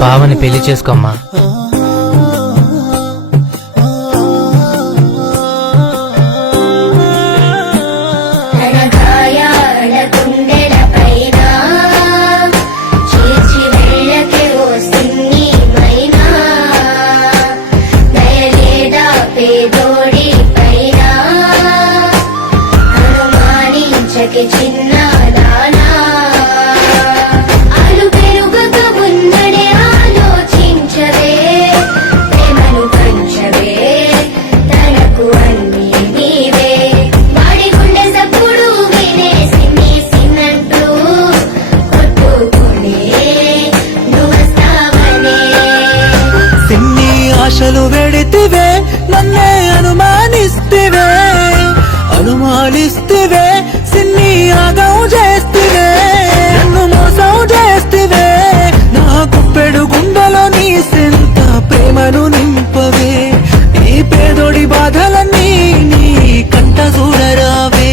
బావని పెళ్లి చేసుకోమ్మా. చిన్న దానా అలు పెరుగక ఉన్నడే ఆలోచించవే ప్రేమను పంచవే తనకు అన్ని నీవే వాడి గుండె సప్పుడు వినేసింది సిన్నంటూ కొట్టుకునే నువ్వస్తావనే సిన్ని ఆశలు వెడితివే నన్నే అనుమానిస్తివే సిన్ని ఆగం చేస్తివే నన్ను మోసం చేస్తివే నా గుప్పెడు గుండెలో నీ సెంత ప్రేమను నింపవే ఈ పేదోడి బాధలన్నీ నీ కంట చూడరావే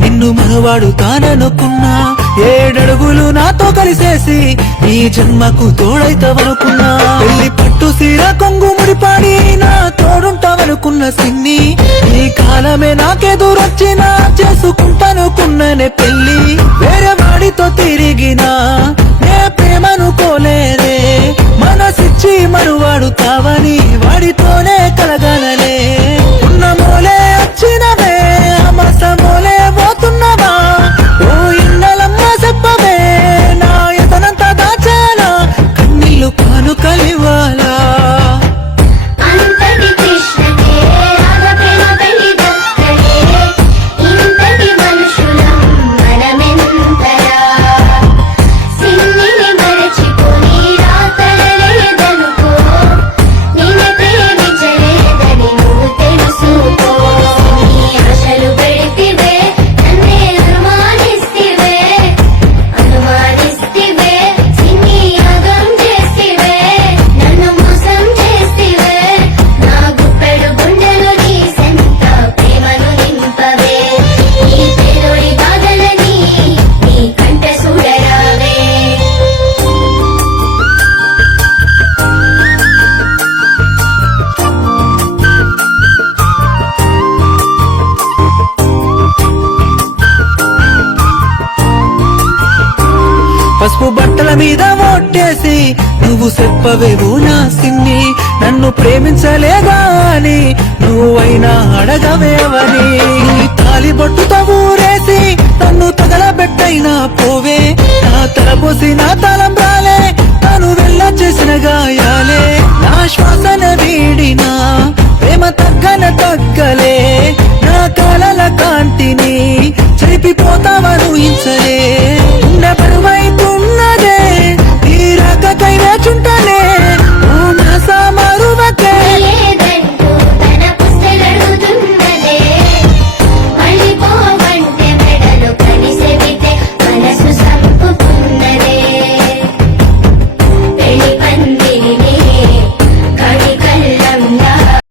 నిన్ను మనవాడు తాననుకున్నా 7 అడుగులు నాతో కలిసేసి ఈ జన్మకు తోడైతావనుకున్నా పెళ్లి పట్టు సీర కొంగు ముడిపాడి నా తోడుంటావనుకున్న సిన్ని ఈ కాలమే నాకెదురొచ్చినా చేసుకుంటానుకున్ననే పెళ్లి వేరే వాడితో తిరిగినా నే ప్రేమనుకోలేదే మనసిచ్చి మనువాడు తావని వాడితోనే కలగాలనే ఉన్న మోలే వచ్చినవే అమసమోలే పోతున్నవా ఓ ఇన్నలమ్మ చెప్పవే నా ఎతనంతా దాచాలా కన్నీళ్ళు కాను కలివాలా అంతటి కృష్ణకే రాధపేన పెళ్లి దక్కలే ఇంతటి మనుషులం మనమెంతలా సిన్నిని మరచిపోని రాతలేదనుకో నిన్ను ప్రేమించలేదని నువ్వు తెలుసుకో నీ ఆశలు పెడితివే నన్నే అనుమానిస్తివే సిన్ని యాగం చేస్తివే నన్ను మోసం చేస్తివే నా గుప్పెడు గుండెలో నీ సెంత ప్రేమను నింపవే ఈ పేదోడి బాధలని నీ కంట చూడరావే పసుపు బట్టల మీద ఒట్టేసి నువ్వు చెప్పవేవో నా సిన్ని నన్ను ప్రేమించలేదా అని నువ్వైనా అడగవేవని తాలి బొట్టుతో ఊరేసి నన్ను తగలబెట్టైనా పోవే నా తలపోసి నా